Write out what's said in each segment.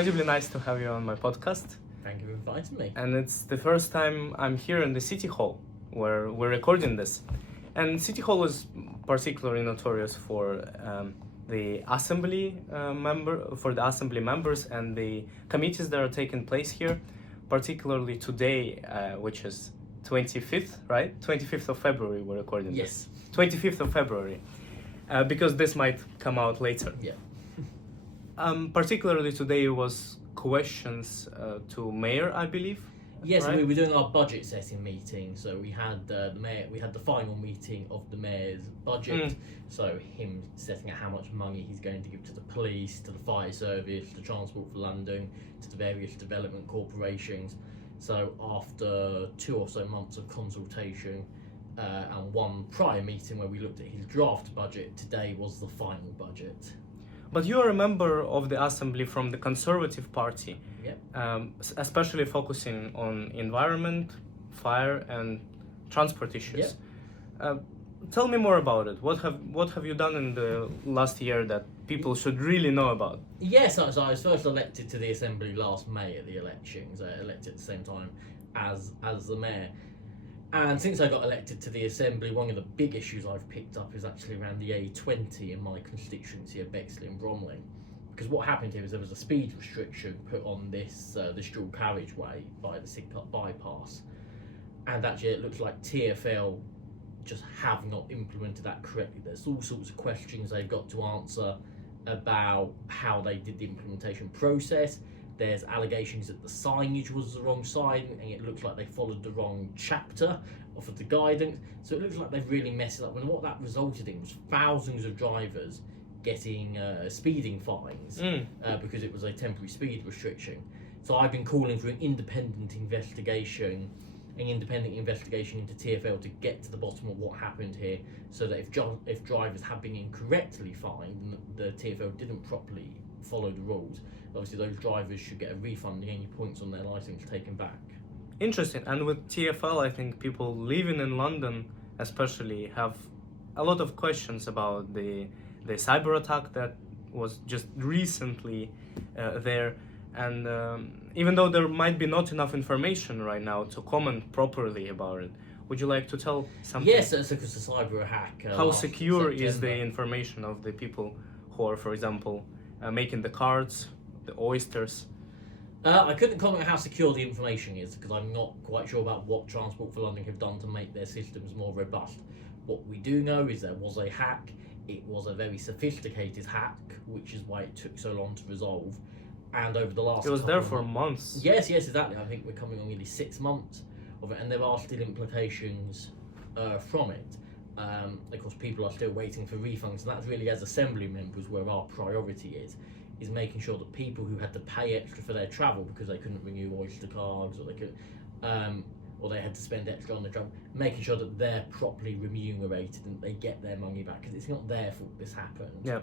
incredibly nice to have you on my podcast. Thank you for inviting me. And it's the first time I'm here in the City Hall where we're recording this. And City Hall is particularly notorious for the assembly assembly members and the committees that are taking place here, particularly today, which is 25th, right? 25th of February we're recording Yes. this. 25th of February, because this might come out later. Yeah. Particularly today was questions to mayor, I believe. Yes, right? we were doing our budget setting meeting, so we had the mayor. We had the final meeting of the mayor's budget. So him setting out how much money he's going to give to the police, to the fire service, to Transport for London, to the various development corporations. So after 2 or so months of consultation and one prior meeting where we looked at his draft budget, today was the final budget. But you are a member of the assembly from the Conservative Party, Yep. Especially focusing on environment, fire, and transport issues. Yep. Tell me more about it. What have you done in the last year that people should really know about? Yes, so I was first elected to the Assembly last May at the elections, elected at the same time as the mayor. And since I got elected to the Assembly, one of the big issues I've picked up is actually around the A20 in my constituency of Bexley and Bromley. Because what happened here is there was a speed restriction put on this dual carriageway by the Sidcup bypass. And actually it looks like TFL just have not implemented that correctly. There's all sorts of questions they've got to answer about how they did the implementation process. There's allegations that the signage was the wrong sign and it looks like they followed the wrong chapter of the guidance. So it looks like they've really messed it up. And what that resulted in was thousands of drivers getting speeding fines because it was a temporary speed restriction. So I've been calling for an independent investigation into TFL to get to the bottom of what happened here, so that if drivers have been incorrectly fined and the TFL didn't properly follow the rules, obviously those drivers should get a refund and any points on their licence taken back. Interesting. And with TFL, I think people living in London especially have a lot of questions about the cyber attack that was just recently there. And even though there might be not enough information right now to comment properly about it, would you like to tell something? Yes, it's because the cyber hack. How secure is the information of the people who are, for example, making the cards, the oysters? I couldn't comment on how secure the information is because I'm not quite sure about what Transport for London have done to make their systems more robust. What we do know is there was a hack. It was a very sophisticated hack, which is why it took so long to resolve. And over the last... It was there for months. Yes, exactly. I think we're coming on nearly 6 months of it, and there are still implications from it. Of course, people are still waiting for refunds, and that's really, as Assembly members, where our priority is making sure that people who had to pay extra for their travel because they couldn't renew Oyster cards or they had to spend extra on their travel, making sure that they're properly remunerated and they get their money back, because it's not their fault this happened. Yeah.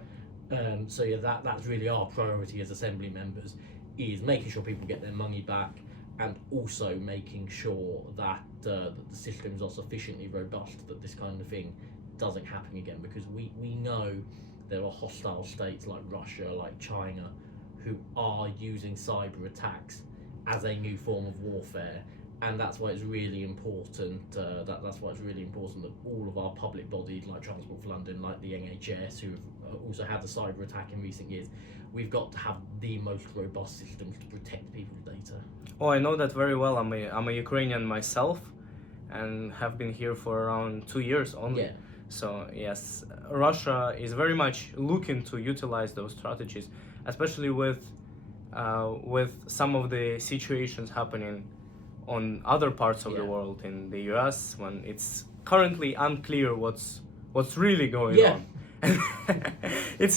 So yeah, that's really our priority as Assembly members, is making sure people get their money back, and also making sure that the systems are sufficiently robust that this kind of thing doesn't happen again, because we know there are hostile states like Russia, like China, who are using cyber attacks as a new form of warfare. And that's why it's really important. That's why it's really important that all of our public bodies, like Transport for London, like the NHS, who have also had a cyber attack in recent years, we've got to have the most robust systems to protect people's data. Oh, I know that very well. I'm a Ukrainian myself, and have been here for around 2 years only. Yeah. So yes, Russia is very much looking to utilize those strategies, especially with some of the situations happening on other parts of the world, in the US, when it's currently unclear what's really going on. It's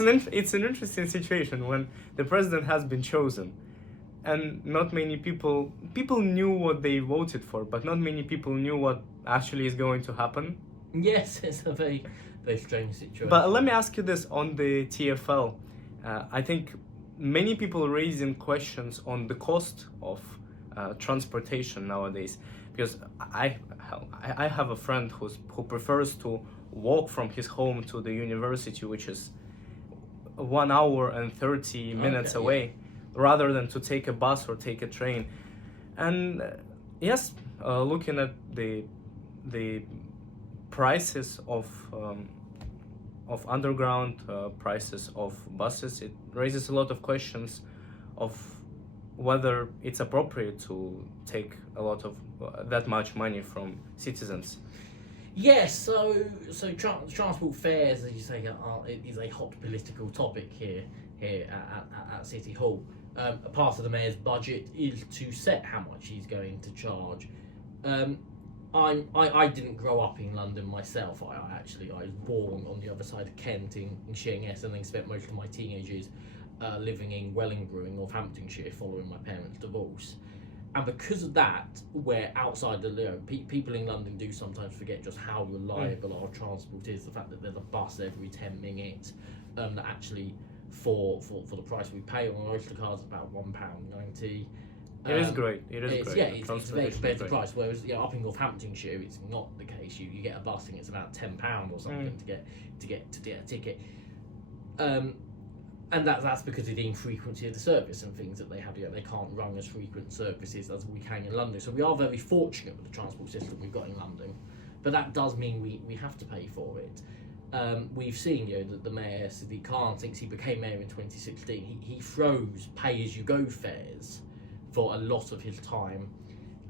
an interesting situation when the president has been chosen, and not many people knew what they voted for, but not many people knew what actually is going to happen. Yes, it's a very, very strange situation. But let me ask you this on the TFL. I think many people raising questions on the cost of transportation nowadays, because I have a friend who prefers to walk from his home to the university, which is 1 hour and 30 minutes away. rather than to take a bus or take a train. And yes, looking at the prices of underground, prices of buses, it raises a lot of questions of whether it's appropriate to take a lot of that much money from citizens. Yes, so transport fares, as you say, is a hot political topic here at City Hall. A part of the mayor's budget is to set how much he's going to charge. I didn't grow up in London myself. I was born on the other side of Kent in Sheerness, and then spent most of my teenage years living in Wellingborough in Northamptonshire following my parents' divorce. And because of that, we're outside the people in London do sometimes forget just how reliable our transport is. The fact that there's a bus every 10 minutes, that actually for the price we pay on Oyster cards, about £1.90. It is great. It is great. Yeah, it's a very competitive price. Whereas up in Northamptonshire, it's not the case. You get a bus and it's about £10 or something to get a ticket. And that's because of the infrequency of the service and things that they have. They can't run as frequent services as we can in London. So we are very fortunate with the transport system we've got in London, but that does mean we have to pay for it. We've seen that the mayor, Sadiq Khan, since he became mayor in 2016, he froze pay-as-you-go fares for a lot of his time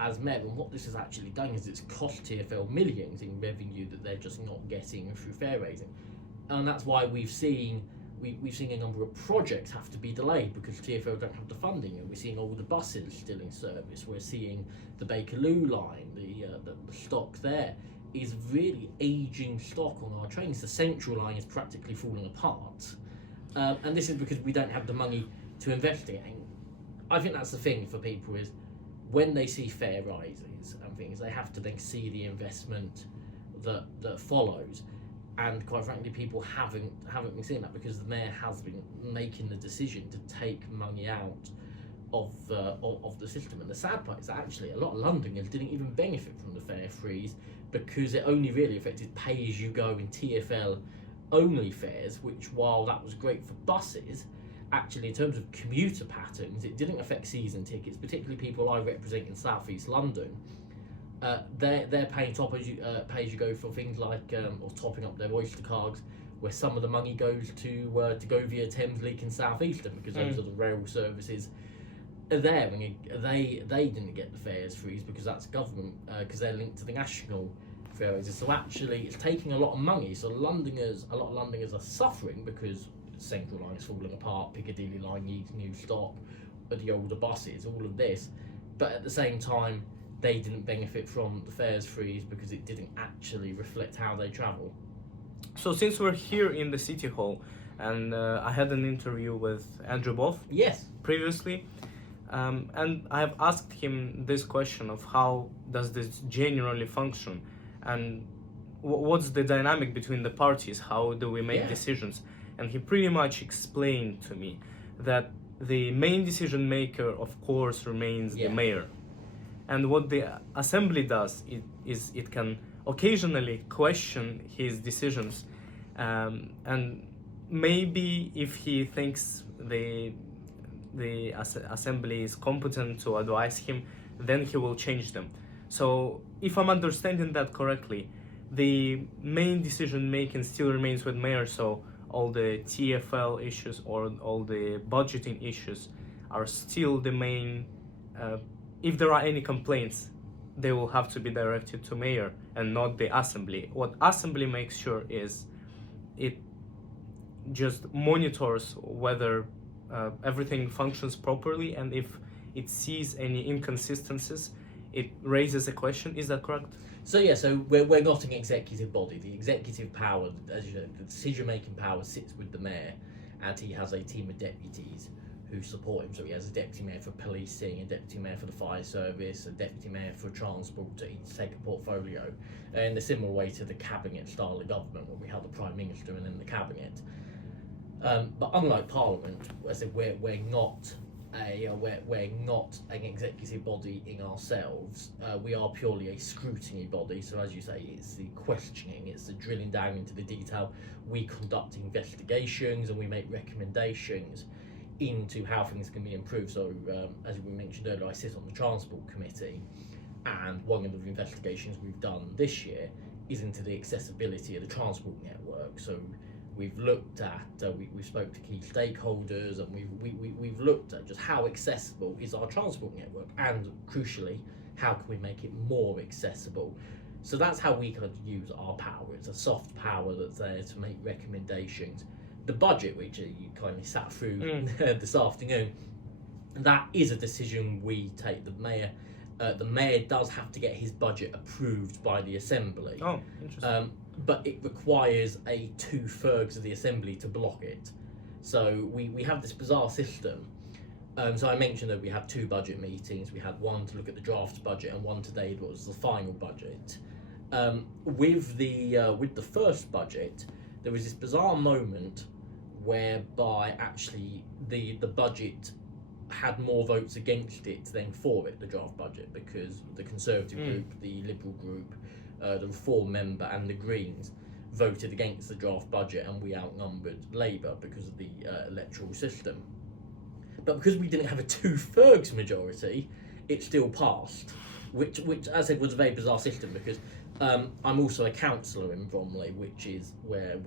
as mayor. And what this has actually done is it's cost TFL millions in revenue that they're just not getting through fare raising, and that's why we've seen a number of projects have to be delayed because TFL don't have the funding, and we're seeing all the buses still in service. We're seeing the Bakerloo line, the stock there is really aging stock on our trains. The Central line is practically falling apart, and this is because we don't have the money to invest in it. And I think that's the thing for people is when they see fare rises and things, they have to then see the investment that follows. And quite frankly, people haven't been seeing that because the mayor has been making the decision to take money out of the system. And the sad part is that actually a lot of Londoners didn't even benefit from the fare freeze because it only really affected pay-as-you-go and TFL only fares, which while that was great for buses, actually in terms of commuter patterns, it didn't affect season tickets, particularly people I represent in South East London. They're paying pay-as-you-go for things like or topping up their Oyster cards, where some of the money goes to go via Thameslink and South Eastern because those are the rail services are there, and they didn't get the fares freeze because that's government because they're linked to the national fare raises. So actually, it's taking a lot of money. So a lot of Londoners are suffering because Central line is falling apart, Piccadilly line needs new stock, but the older buses, all of this, but at the same time, they didn't benefit from the fares freeze because it didn't actually reflect how they travel. So since we're here in the City Hall, and I had an interview with Andrew Boff previously, and I have asked him this question of how does this generally function, and what's the dynamic between the parties, how do we make decisions, and he pretty much explained to me that the main decision maker, of course, remains the mayor. And what the assembly does is it can occasionally question his decisions, and maybe if he thinks the assembly is competent to advise him, then he will change them. So if I'm understanding that correctly, the main decision making still remains with mayor. So all the TFL issues or all the budgeting issues are still the main. If there are any complaints, they will have to be directed to mayor and not the assembly. What assembly makes sure is it just monitors whether everything functions properly, and if it sees any inconsistencies, it raises a question. Is that correct? So we're not an executive body. The executive power, as you know, the decision-making power sits with the mayor, and he has a team of deputies who support him. So he has a deputy mayor for policing, a deputy mayor for the fire service, a deputy mayor for transport to each take a portfolio, in a similar way to the cabinet style of government, where we have the prime minister and then the cabinet. But unlike Parliament, I said we're not an executive body in ourselves. We are purely a scrutiny body. So as you say, it's the questioning, it's the drilling down into the detail. We conduct investigations and we make recommendations into how things can be improved. So, as we mentioned earlier, I sit on the Transport Committee, and one of the investigations we've done this year is into the accessibility of the transport network. So we've looked at, we spoke to key stakeholders, and we've looked at just how accessible is our transport network, and crucially, how can we make it more accessible. So that's how we kind of use our power. It's a soft power that's there to make recommendations. The budget, which you kindly sat through this afternoon, that is a decision we take. The mayor does have to get his budget approved by the Assembly. Oh, interesting. But it requires a 2/3 of the Assembly to block it. So we have this bizarre system. So I mentioned that we had 2 budget meetings. We had one to look at the draft budget and one today that was the final budget. With the first budget, there was this bizarre moment whereby actually the budget had more votes against it than for it, the draft budget, because the Conservative group, the Liberal group, the Reform member and the Greens voted against the draft budget, and we outnumbered Labour because of the electoral system. But because we didn't have a 2/3 majority, it still passed, which as I said was a very bizarre system, because I'm also a councillor in Bromley, which is where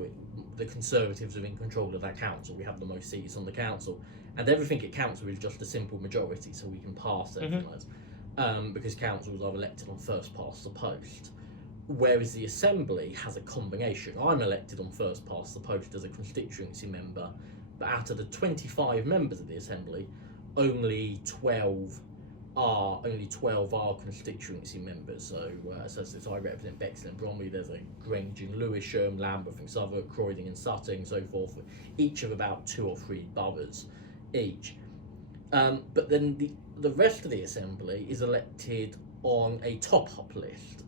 the Conservatives are in control of that council. We have the most seats on the council, and everything at council is just a simple majority, so we can pass everything because councils are elected on first past the post. Whereas the Assembly has a combination. I'm elected on first past the post as a constituency member, but out of the 25 members of the Assembly, only 12 are constituency members. So I represent Bexley and Bromley. There's a Grange in Lewisham, Lambeth and Southwark, Croydon and Sutton, and so forth, each of about 2 or 3 boroughs each. But then the rest of the Assembly is elected on a top-up list.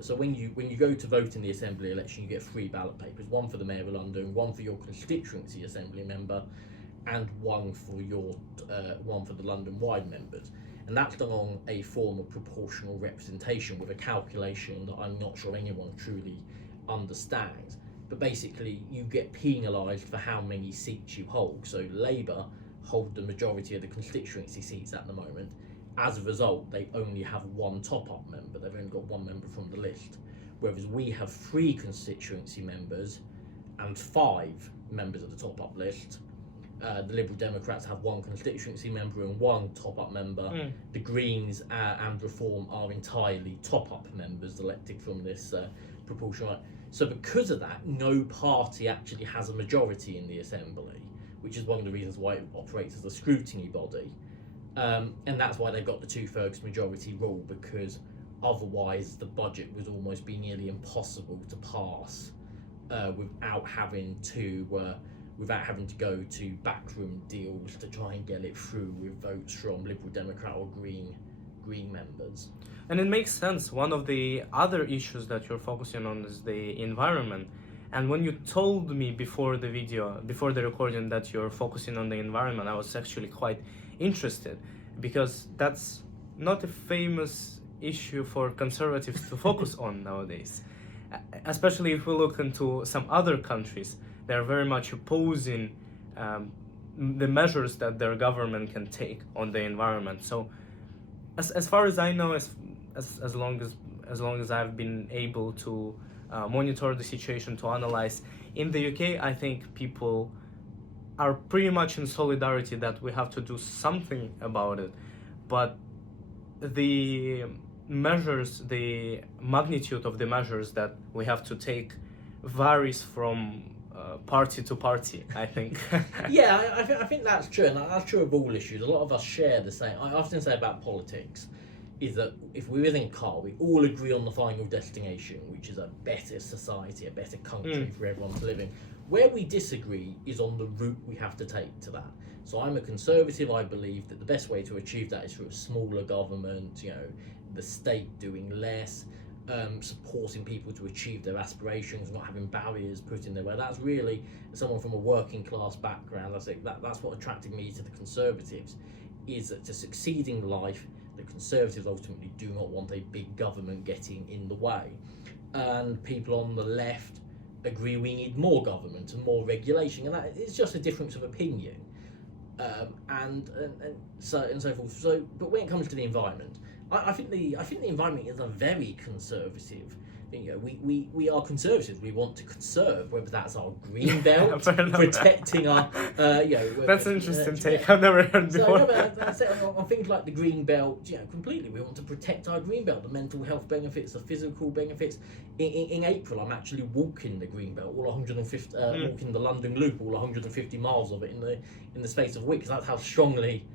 So when you go to vote in the Assembly election, you get 3 ballot papers: one for the Mayor of London, one for your constituency Assembly member, and one for the London-wide members. And that's done on a form of proportional representation with a calculation that I'm not sure anyone truly understands. But basically, you get penalised for how many seats you hold. So Labour hold the majority of the constituency seats at the moment. As a result, they only have 1 top-up member. They've only got 1 member from the list. Whereas we have 3 constituency members and 5 members of the top-up list. The Liberal Democrats have 1 constituency member and 1 top-up member. The Greens and Reform are entirely top-up members elected from this proportional. So because of that, no party actually has a majority in the Assembly, which is one of the reasons why it operates as a scrutiny body. And that's why they've got the 2/3 majority rule, because otherwise the budget would almost be nearly impossible to pass without having to go to backroom deals to try and get it through with votes from Liberal Democrat or Green members. And it makes sense. One of the other issues that you're focusing on is the environment. And when you told me before the recording, that you're focusing on the environment, I was actually quite interested, because that's not a famous issue for conservatives to focus on nowadays. Especially if we look into some other countries, they're very much opposing the measures that their government can take on the environment. So as far as I know, as long as I've been able to monitor the situation, to analyze, in the UK, I think people are pretty much in solidarity that we have to do something about it. But the measures, the magnitude of the measures that we have to take varies from party to party, I think. Yeah, I think that's true, and that's true of all issues. A lot of us share the same. I often say about politics is that if we're in a car, we all agree on the final destination, which is a better society, a better country for everyone to live in. Where we disagree is on the route we have to take to that. So I'm a conservative. I believe that the best way to achieve that is through a smaller government, the state doing less, supporting people to achieve their aspirations, not having barriers put in their way. That's really, someone from a working class background, that's what attracted me to the Conservatives, is that to succeed in life, the Conservatives ultimately do not want a big government getting in the way. And people on the left agree we need more government and more regulation, and that it's just a difference of opinion. and so forth. So, but when it comes to the environment, I think the environment is a very conservative. You know, we are conservatives. We want to conserve, whether that's our green belt, protecting our, That's an interesting take. I've never heard before. So, that's it. On things like the green belt, completely. We want to protect our green belt, the mental health benefits, the physical benefits. In April, I'm actually walking the green belt, all 150, walking the London Loop, all 150 miles of it in the space of a week. Because that's how strongly.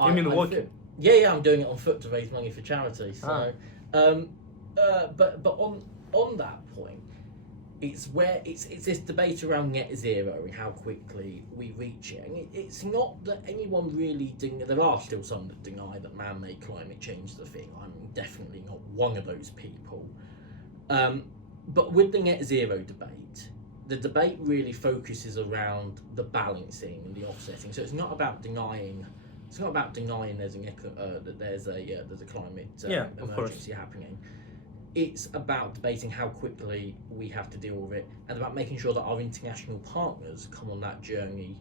You mean walking? Yeah, I'm doing it on foot to raise money for charity. So, but on that point, it's this debate around net zero and how quickly we reach it. And it's not that anyone really there are still some that deny that man-made climate change is the thing. I'm definitely not one of those people. But with the net zero debate, the debate really focuses around the balancing and the offsetting. So it's not about denying. It's not about denying there's a climate emergency happening. It's about debating how quickly we have to deal with it, and about making sure that our international partners come on that journey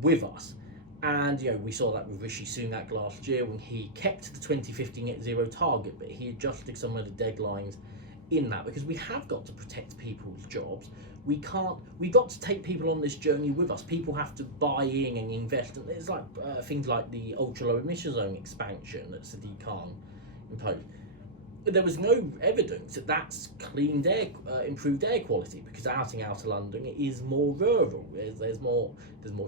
with us. And we saw that with Rishi Sunak last year when he kept the 2050 net zero target, but he adjusted some of the deadlines in that, because we have got to protect people's jobs. We've got to take people on this journey with us. People have to buy in and invest. And it's like things like the ultra low emission zone expansion that Sadiq Khan imposed. There was no evidence that that's cleaned air, improved air quality, because out in outer London it is more rural. There's more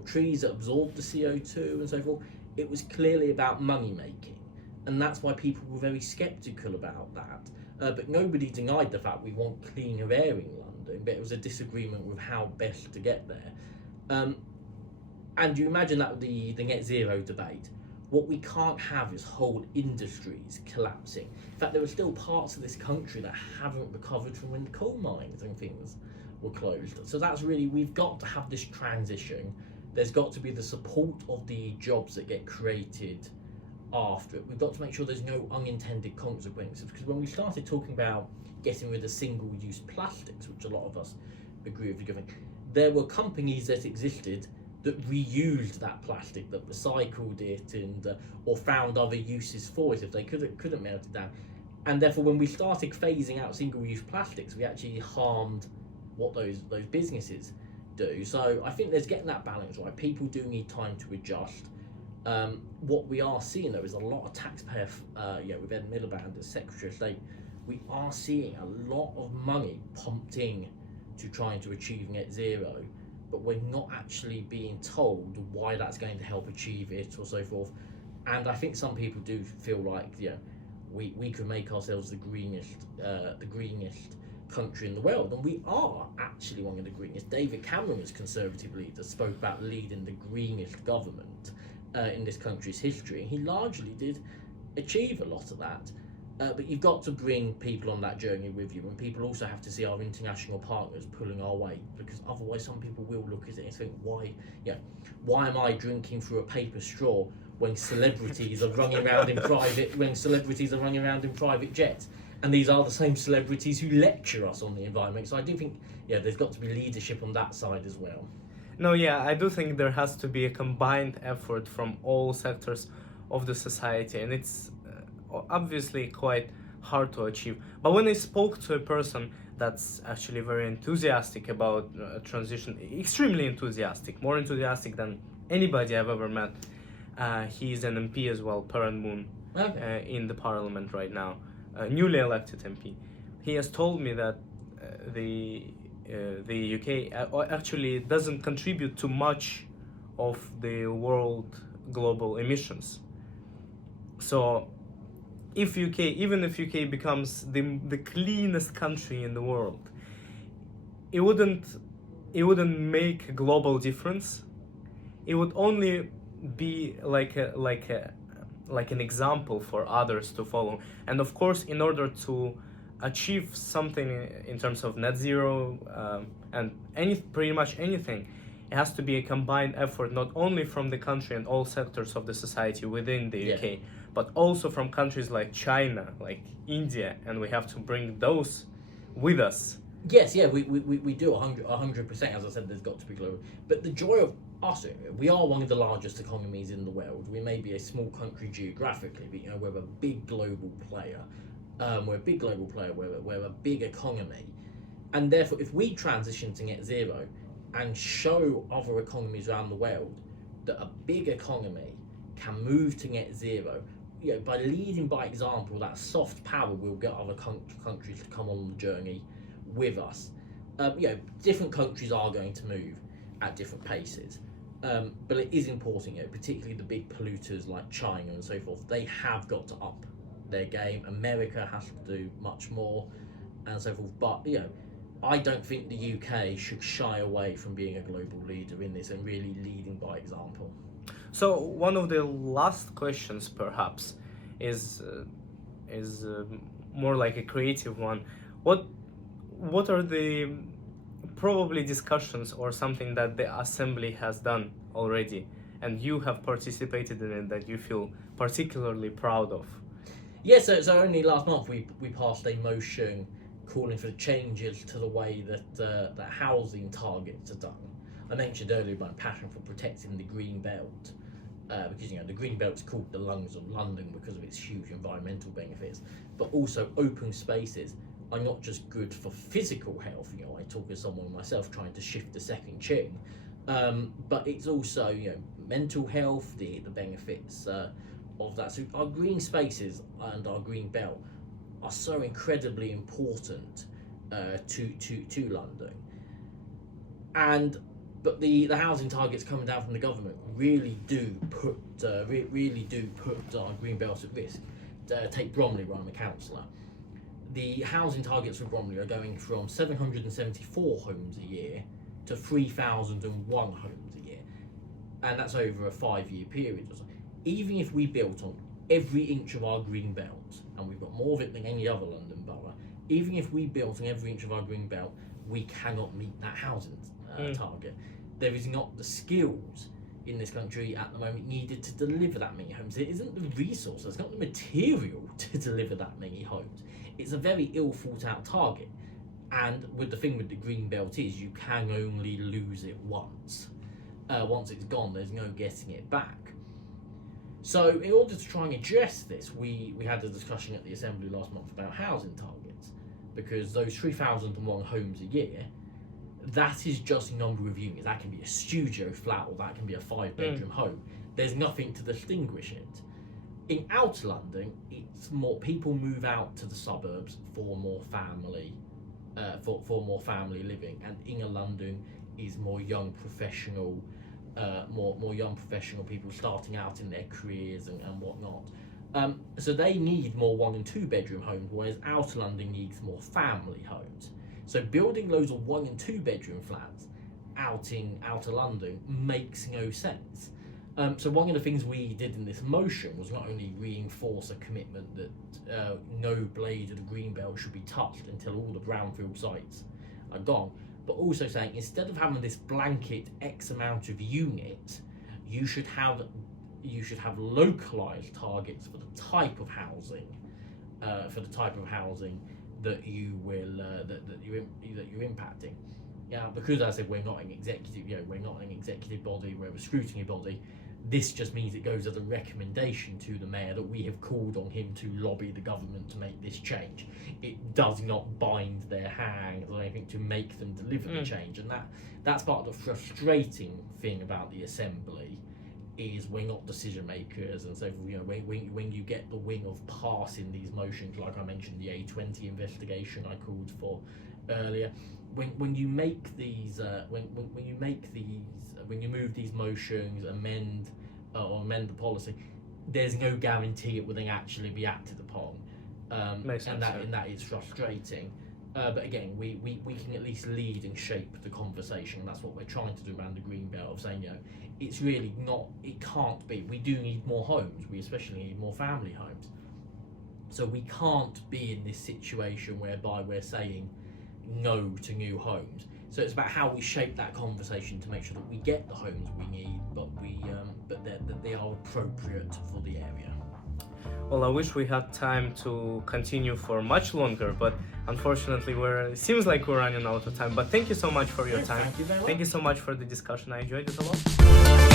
trees that absorb the CO2 and so forth. It was clearly about money making, and that's why people were very sceptical about that. But nobody denied the fact we want cleaner air in London, but it was a disagreement with how best to get there. And you imagine that the net zero debate. What we can't have is whole industries collapsing. In fact, there are still parts of this country that haven't recovered from when the coal mines and things were closed. So that's really, we've got to have this transition. There's got to be the support of the jobs that get created after it. We've got to make sure there's no unintended consequences, because when we started talking about getting rid of single-use plastics, which a lot of us agree with, there were companies that existed that reused that plastic, that recycled it, and or found other uses for it if they couldn't melt it down. And therefore, when we started phasing out single-use plastics, we actually harmed what those businesses do. So I think there's getting that balance right. People do need time to adjust. What we are seeing though is a lot of taxpayer, with Ed Miliband as Secretary of State, we are seeing a lot of money pumped in to trying to achieve net zero, but we're not actually being told why that's going to help achieve it or so forth. And I think some people do feel like we could make ourselves the greenest country in the world, and we are actually one of the greenest. David Cameron, as Conservative leader, spoke about leading the greenest government in this country's history, and he largely did achieve a lot of that. But you've got to bring people on that journey with you, and people also have to see our international partners pulling our weight, because otherwise some people will look at it and think, why am I drinking through a paper straw when celebrities are running around in private jets? And these are the same celebrities who lecture us on the environment. So I do think, there's got to be leadership on that side as well. No, I do think there has to be a combined effort from all sectors of the society, and it's obviously quite hard to achieve. But when I spoke to a person that's actually very enthusiastic about transition, extremely enthusiastic, more enthusiastic than anybody I've ever met, he's an MP as well, Perrin Moon, in the parliament right now, newly elected MP. He has told me that the UK actually doesn't contribute to much of the world global emissions. So even if UK becomes the cleanest country in the world, it wouldn't make a global difference. It would only be like an example for others to follow. And of course, in order to achieve something in terms of net zero and pretty much anything, it has to be a combined effort, not only from the country and all sectors of the society within the UK, but also from countries like China, like India, and we have to bring those with us. Yes, we do 100%. As I said, there's got to be global. But the joy of us, we are one of the largest economies in the world. We may be a small country geographically, but we're a big global player. We're a big global player. We're a big economy, and therefore, if we transition to net zero and show other economies around the world that a big economy can move to net zero, by leading by example, that soft power will get other countries to come on the journey with us. Different countries are going to move at different paces, but it is important, particularly the big polluters like China and so forth, they have got to up their game. America has to do much more and so forth, but I don't think the UK should shy away from being a global leader in this and really leading by example. So one of the last questions perhaps is more like a creative one. What are the probably discussions or something that the assembly has done already and you have participated in it that you feel particularly proud of? Yes, so only last month we passed a motion calling for changes to the way that housing targets are done. I mentioned earlier my passion for protecting the green belt, because the green belt's called the lungs of London because of its huge environmental benefits, but also open spaces are not just good for physical health. I talk as someone myself trying to shift the second chin, but it's also mental health, the benefits of that. So our green spaces and our green belt are so incredibly important to London, but the housing targets coming down from the government really do put our green belt at risk. Take Bromley, where I'm a councillor. The housing targets for Bromley are going from 774 homes a year to 3,001 homes a year, and that's over a 5-year period or so. Even if we built on every inch of our green belt, and we've got more of it than any other London borough, even if we built on every inch of our green belt, we cannot meet that housing target. There is not the skills in this country at the moment needed to deliver that many homes. It isn't the resource, it's not the material to deliver that many homes. It's a very ill thought out target, and with the thing with the green belt is you can only lose it once. Once it's gone, there's no getting it back. So in order to try and address this, we had a discussion at the Assembly last month about housing targets, because those 3,001 homes a year, that is just a number of units. That can be a studio flat or that can be a 5-bedroom home. There's nothing to distinguish it. In outer London, it's more people move out to the suburbs for more family, for more family living, and inner London is more young professional. More young professional people starting out in their careers and whatnot. So they need more 1 and 2 bedroom homes, whereas outer London needs more family homes. So building loads of 1 and 2 bedroom flats out in outer London makes no sense. So one of the things we did in this motion was not only reinforce a commitment that no blade of the green belt should be touched until all the brownfield sites are gone, but also saying instead of having this blanket X amount of units, you should have localized targets for the type of housing, that you will that you're impacting. Because as I said, we're not an executive body, we're a scrutiny body. This just means it goes as a recommendation to the mayor that we have called on him to lobby the government to make this change. It does not bind their hands or anything to make them deliver the change, and that's part of the frustrating thing about the Assembly, is we're not decision makers. And so when you get the wing of passing these motions, like I mentioned the A20 investigation I called for earlier, when you make these when you move these motions, amend the policy, there's no guarantee it will then actually be acted upon, and that is frustrating. But again, we can at least lead and shape the conversation. That's what we're trying to do around the green belt, of saying it's really not, it can't be. We do need more homes. We especially need more family homes. So we can't be in this situation whereby we're saying no to new homes. So it's about how we shape that conversation to make sure that we get the homes we need, but that they are appropriate for the area. Well, I wish we had time to continue for much longer, but unfortunately it seems like we're running out of time. But thank you so much for your time. Thank you very much. Thank you so much for the discussion. I enjoyed it a lot.